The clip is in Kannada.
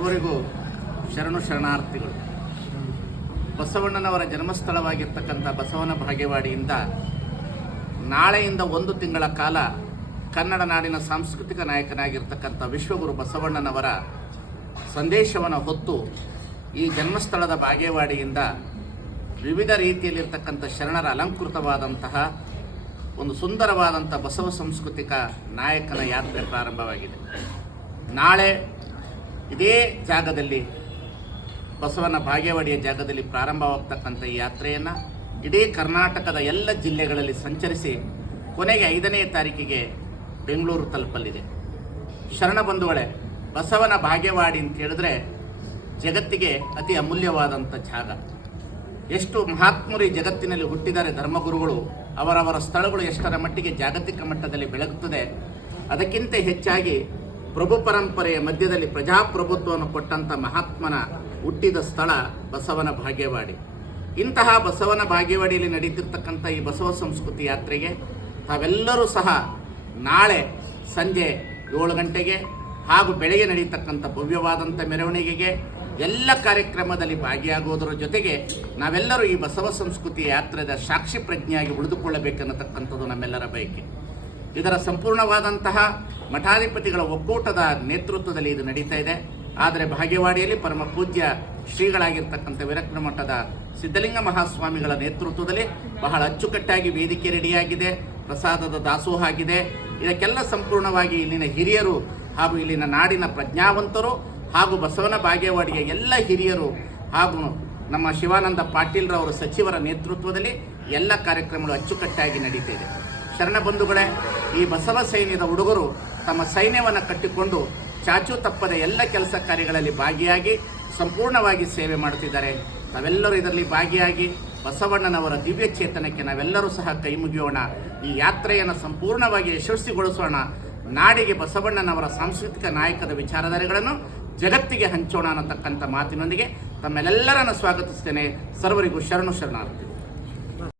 ಸರ್ವರಿಗೂ ಶರಣು ಶರಣಾರ್ಥಿಗಳು. ಬಸವಣ್ಣನವರ ಜನ್ಮಸ್ಥಳವಾಗಿರ್ತಕ್ಕಂಥ ಬಸವನ ಭಾಗ್ಯವಾಡಿಯಿಂದ ನಾಳೆಯಿಂದ ಒಂದು ತಿಂಗಳ ಕಾಲ ಕನ್ನಡ ನಾಡಿನ ಸಾಂಸ್ಕೃತಿಕ ನಾಯಕನಾಗಿರ್ತಕ್ಕಂಥ ವಿಶ್ವಗುರು ಬಸವಣ್ಣನವರ ಸಂದೇಶವನ್ನು ಹೊತ್ತು ಈ ಜನ್ಮಸ್ಥಳದ ಬಾಗೇವಾಡಿಯಿಂದ ವಿವಿಧ ರೀತಿಯಲ್ಲಿರ್ತಕ್ಕಂಥ ಶರಣರ ಅಲಂಕೃತವಾದಂತಹ ಒಂದು ಸುಂದರವಾದಂಥ ಬಸವ ಸಾಂಸ್ಕೃತಿಕ ನಾಯಕನ ಯಾತ್ರೆ ಪ್ರಾರಂಭವಾಗಿದೆ. ನಾಳೆ ಇದೇ ಜಾಗದಲ್ಲಿ, ಬಸವನ ಬಾಗೇವಾಡಿಯ ಜಾಗದಲ್ಲಿ ಪ್ರಾರಂಭವಾಗ್ತಕ್ಕಂಥ ಈ ಯಾತ್ರೆಯನ್ನು ಇಡೀ ಕರ್ನಾಟಕದ ಎಲ್ಲ ಜಿಲ್ಲೆಗಳಲ್ಲಿ ಸಂಚರಿಸಿ ಕೊನೆಗೆ ಐದನೇ ತಾರೀಕಿಗೆ ಬೆಂಗಳೂರು ತಲುಪಲಿದೆ. ಶರಣ ಬಂಧುಗಳೇ, ಬಸವನ ಬಾಗೇವಾಡಿ ಅಂತ ಹೇಳಿದ್ರೆ ಜಗತ್ತಿಗೆ ಅತಿ ಅಮೂಲ್ಯವಾದಂಥ ಜಾಗ. ಎಷ್ಟು ಮಹಾತ್ಮರು ಜಗತ್ತಿನಲ್ಲಿ ಹುಟ್ಟಿದ್ದಾರೆ ಧರ್ಮಗುರುಗಳು, ಅವರವರ ಸ್ಥಳಗಳು ಎಷ್ಟರ ಮಟ್ಟಿಗೆ ಜಾಗತಿಕ ಮಟ್ಟದಲ್ಲಿ ಬೆಳಗುತ್ತದೆ, ಅದಕ್ಕಿಂತ ಹೆಚ್ಚಾಗಿ ಪ್ರಭು ಪರಂಪರೆಯ ಮಧ್ಯದಲ್ಲಿ ಪ್ರಜಾಪ್ರಭುತ್ವವನ್ನು ಕೊಟ್ಟಂಥ ಮಹಾತ್ಮನ ಹುಟ್ಟಿದ ಸ್ಥಳ ಬಸವನ ಭಾಗ್ಯವಾಡಿ. ಇಂತಹ ಬಸವನ ಭಾಗ್ಯವಾಡಿಯಲ್ಲಿ ನಡೀತಿರ್ತಕ್ಕಂಥ ಈ ಬಸವ ಸಂಸ್ಕೃತಿ ಯಾತ್ರೆಗೆ ತಾವೆಲ್ಲರೂ ಸಹ ನಾಳೆ ಸಂಜೆ ಏಳು ಗಂಟೆಗೆ ಹಾಗೂ ಬೆಳಗ್ಗೆ ನಡೀತಕ್ಕಂಥ ಭವ್ಯವಾದಂಥ ಮೆರವಣಿಗೆಗೆ ಎಲ್ಲ ಕಾರ್ಯಕ್ರಮದಲ್ಲಿ ಭಾಗಿಯಾಗುವುದರ ಜೊತೆಗೆ ನಾವೆಲ್ಲರೂ ಈ ಬಸವ ಸಂಸ್ಕೃತಿ ಯಾತ್ರೆದ ಸಾಕ್ಷಿ ಪ್ರಜ್ಞೆಯಾಗಿ ಉಳಿದುಕೊಳ್ಳಬೇಕನ್ನತಕ್ಕಂಥದ್ದು ನಮ್ಮೆಲ್ಲರ ಬಯಕೆ. ಇದರ ಸಂಪೂರ್ಣವಾದಂತಹ ಮಠಾಧಿಪತಿಗಳ ಒಕ್ಕೂಟದ ನೇತೃತ್ವದಲ್ಲಿ ಇದು ನಡೀತಾ ಇದೆ. ಆದರೆ ಭಾಗ್ಯವಾಡಿಯಲ್ಲಿ ಪರಮ ಪೂಜ್ಯ ಶ್ರೀಗಳಾಗಿರ್ತಕ್ಕಂಥ ವಿರಕ್ನ ಮಠದ ಸಿದ್ಧಲಿಂಗ ಮಹಾಸ್ವಾಮಿಗಳ ನೇತೃತ್ವದಲ್ಲಿ ಬಹಳ ಅಚ್ಚುಕಟ್ಟಾಗಿ ವೇದಿಕೆ ರೆಡಿಯಾಗಿದೆ, ಪ್ರಸಾದದ ದಾಸೋಹ ಆಗಿದೆ. ಇದಕ್ಕೆಲ್ಲ ಸಂಪೂರ್ಣವಾಗಿ ಇಲ್ಲಿನ ಹಿರಿಯರು ಹಾಗೂ ಇಲ್ಲಿನ ನಾಡಿನ ಪ್ರಜ್ಞಾವಂತರು ಹಾಗೂ ಬಸವನ ಬಾಗೇವಾಡಿಯ ಎಲ್ಲ ಹಿರಿಯರು ಹಾಗೂ ನಮ್ಮ ಶಿವಾನಂದ ಪಾಟೀಲ್ರವರು ಸಚಿವರ ನೇತೃತ್ವದಲ್ಲಿ ಎಲ್ಲ ಕಾರ್ಯಕ್ರಮಗಳು ಅಚ್ಚುಕಟ್ಟಾಗಿ ನಡೀತಿದೆ ಶರಣ ಬಂಧುಗಳೇ, ಈ ಬಸವ ಸೈನ್ಯದ ಹುಡುಗರು ತಮ್ಮ ಸೈನ್ಯವನ್ನು ಕಟ್ಟಿಕೊಂಡು ಚಾಚು ತಪ್ಪದ ಎಲ್ಲ ಕೆಲಸ ಕಾರ್ಯಗಳಲ್ಲಿ ಭಾಗಿಯಾಗಿ ಸಂಪೂರ್ಣವಾಗಿ ಸೇವೆ ಮಾಡುತ್ತಿದ್ದಾರೆ. ನಾವೆಲ್ಲರೂ ಇದರಲ್ಲಿ ಭಾಗಿಯಾಗಿ ಬಸವಣ್ಣನವರ ದಿವ್ಯ ಚೇತನಕ್ಕೆ ನಾವೆಲ್ಲರೂ ಸಹ ಕೈ ಮುಗಿಯೋಣ. ಈ ಯಾತ್ರೆಯನ್ನು ಸಂಪೂರ್ಣವಾಗಿ ಯಶಸ್ವಿಗೊಳಿಸೋಣ. ನಾಡಿಗೆ ಬಸವಣ್ಣನವರ ಸಾಂಸ್ಕೃತಿಕ ನಾಯಕದ ವಿಚಾರಧಾರೆಗಳನ್ನು ಜಗತ್ತಿಗೆ ಹಂಚೋಣ ಅನ್ನತಕ್ಕಂಥ ಮಾತಿನೊಂದಿಗೆ ತಮ್ಮೆಲ್ಲರನ್ನು ಸ್ವಾಗತಿಸ್ತೇನೆ. ಸರ್ವರಿಗೂ ಶರಣು ಶರಣಾರ್ಥಿ.